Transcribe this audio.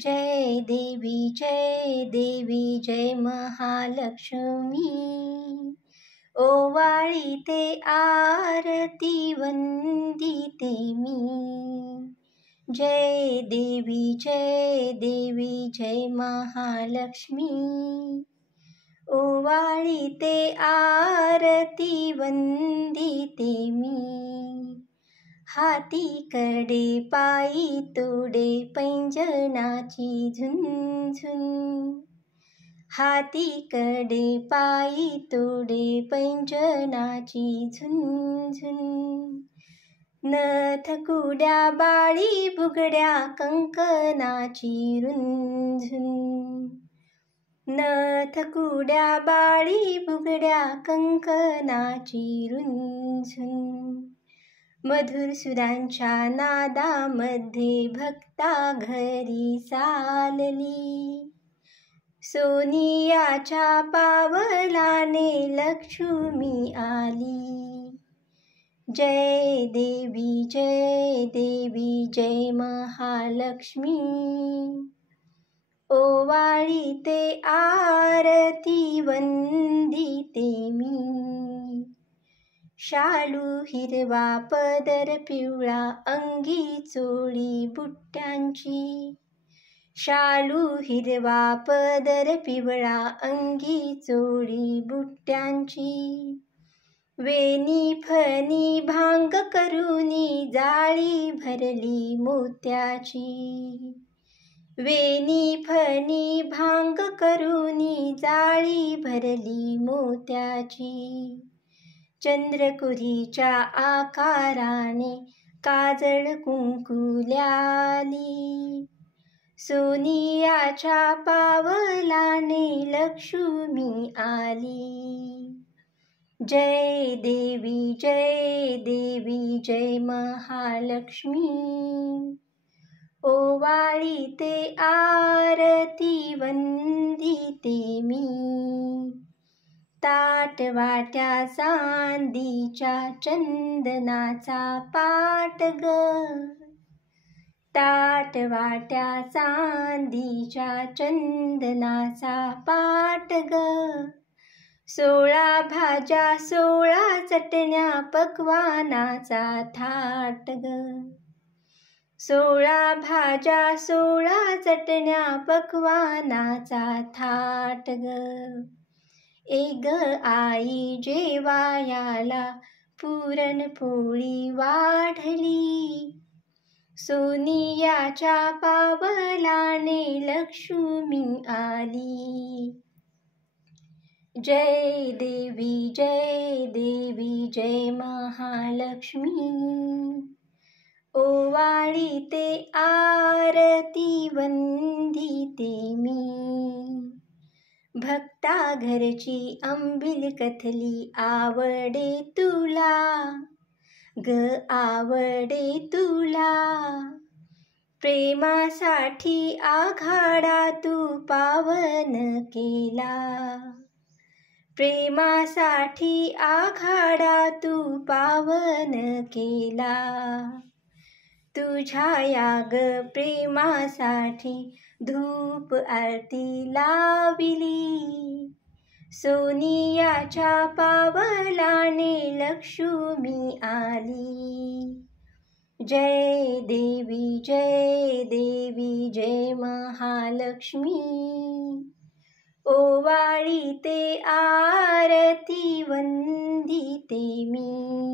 जय देवी जय महालक्ष्मी। ओवाळीते आरती वंदिते मी। जय देवी जय महालक्ष्मी। ओवाळीते आरती वंदिते मी। हाती कडे पायी तोडे पैंजनाची झुंझुन। हाती कडे पायी तोडे पैंजनाची झुंझुन। नथ कुड्या बाळी बुगड्या कंकणाची रुंझुन। नथ कुड्या बाळी बुगड्या कंकणाची रुंझुन। मधुर सुरांच्या नादामध्ये भक्ता घरी चालली। सोनियाच्या पावलाने लक्ष्मी आली। जय देवी जय महालक्ष्मी। ओवाळीते आरती वंदिते मी। शालू हिरवा पदर पिवळा अंगी चोळी बुट्ट्यांची। शालू हिरवा पदर पिवळा अंगी चोळी बुट्ट्यांची। वेणी फणी भांग करुनी जाळी भरली मोत्याची। वेणी फणी भांग करुनी जाळी भरली मोत्याची। चंद्रकुरीच्या आकाराने काजळ कुंकू ल्याली। सोनियाच्या पावलाने लक्ष्मी आली। जय देवी जय महालक्ष्मी। ओवाळीते आरती वंदिते मी। ताट वाट्या चांदीच्या चंदनाचा पाट ग। ताट वाट्या चांदीच्या चंदनाचा पाट ग। 16 भाज्या 16 चटण्या पक्वानाचा थाट ग। 16 भाज्या 16 चटण्या पक्वानाचा थाट ग। एग आई जेवायाला पुरणपोळी वाढली। सोनियाच्या पावलाने लक्ष्मी आली। जय देवी जय महालक्ष्मी। ओवाळीते आरती वंदिते मी। भक्ता घरची अंबिल कथली आवडे तुला ग आवडे तुला। प्रेमासाठी आघाडा तू पावन केला। प्रेमासाठी आघाडा तू पावन केला। तुझ्या याग प्रेमासाठी धूप आरती लाविली। सोनियाच्या पावलाने लक्ष्मी आली। जय देवी जय महालक्ष्मी। ओवाळीते आरती वंदिते मी।